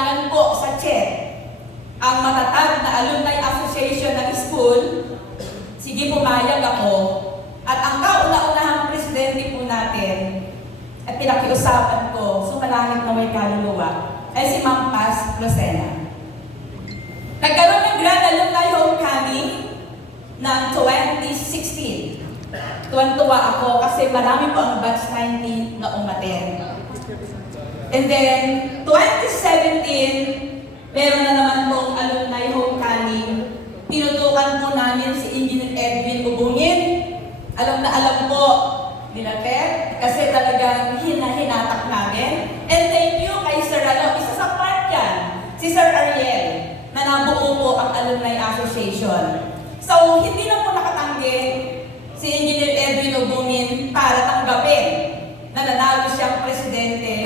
kailangan po sa CHED ang matatag na Alumni Association ng school, sige pumayag ako. At ang kauna-unahang presidente po natin at pinakiusapan ko, sumalangit na may kaluluwa, ay si Ma'am Paz Lucena. Nagkaroon ng Grand Alumni Homecoming ng 2016. Tuwan-tuwa ako kasi marami po ang batch 19 na umaten. And then, 2017, meron na naman pong alumni homecoming. Tinutukan po namin si Engineer Edwin Ubungin. Alam na alam po nila Ted, kasi talagang hinatak namin. And thank you kay Sir isa sa part yan, si Sir Ariel, na nabuo po ang Alumni Association. So, hindi na po nakatanggi si Engineer Edwin Ubungin para tanggapin na nanalo siyang presidente